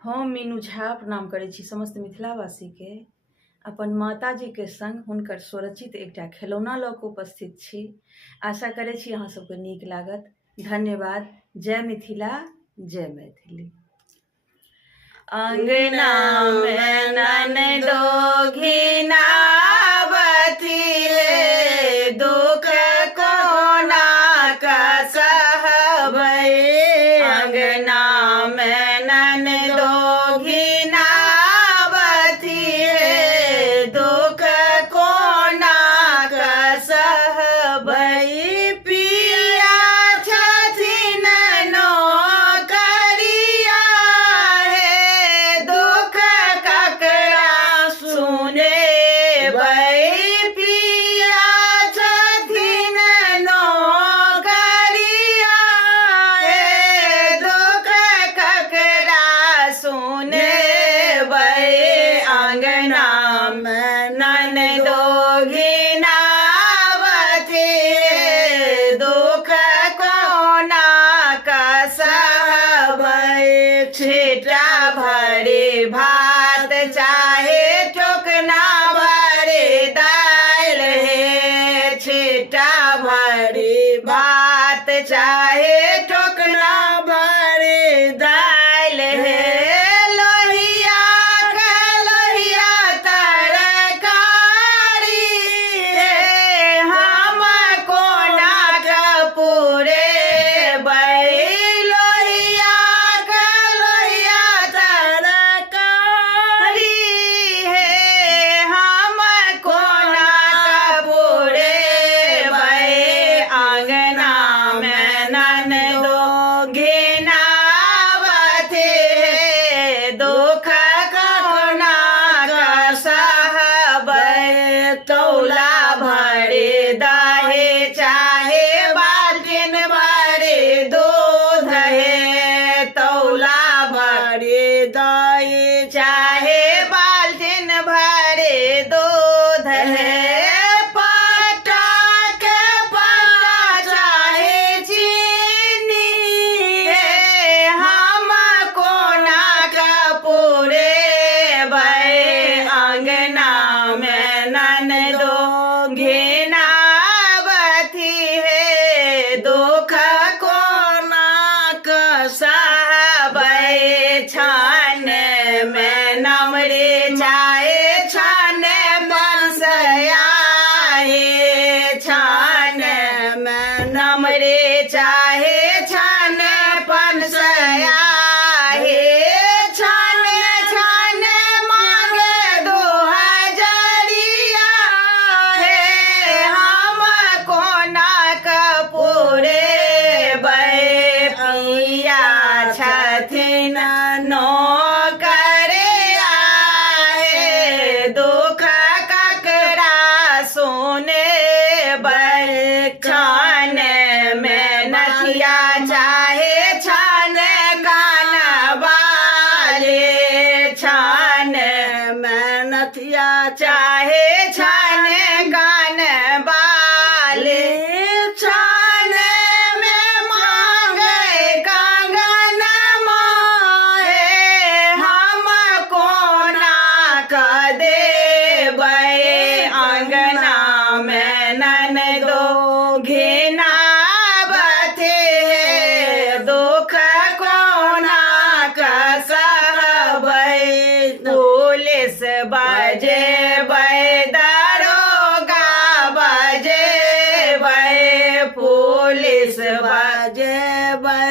हम मीनू झा प्रणाम करै छी समस्त मिथिलावासी के। अपन माताजी के संग हुनकर स्वरचित एकटा खिलौना लऽ कऽ उपस्थित छी। आशा करै छी अहाँ सबके नीक लागत। धन्यवाद। जय मिथिला, जय मैथिली। अंगना में ननदो घिनावती ले, दुख कोना का सहबै। अंगना में ननदो घिनावती ले, दुख कोना का सहबै। पिया छथिन नौकरिया हे, दुख ककरा सुनेबै। पिया छथिन नौकरिया हे, दुख ककरा सुनेबै। अंगना में ननदो घिनावती ले, दुख कोना का सहबै। छिटा भरे भात चाहे टोकना भरे दाल हे, छिटा भरे भात चाहे टोकना भरे दाल हे। लोहिया के लोहिया तरकारी हे, हम कोना के पुरेबै। लोहिया के लोहिया तरकारी हे, हम कोना के पुरेबै। अंगना में ननदो घिनावती हे, दुख कोना का सहबै। तौला भरे दही चाहे बाल्टीन भरे दूध हे, तौला भरे दही चाहे बाल्टीन भरे दूध हे। पटा के पटा चाहे चीनी हे, हम कोना के पुरेबै। अंगना में ननदो घिनावती हे, दुख कोना का सहबै। छान में नमरे चाहे छान बंसया हे, छान में नमरे चाहे छान बंसया हे। छान छान मांगे 2000 हे, हम कोना के पुरेबै। पिया छथिन नौकरिया हे, दुख ककरा सुनेबै। छान में नथिया चाहे छान कानवाले, छान में नथिया चाहे छान कानवाले। छान में मांगे कंगनमा हे, हम कोना के देबै। अंगना में ननदो घिनावती हे, दुख कोना का सहबै। पुलिस बजेबै, दारोगा बजेबै, पुलिस बजेबै।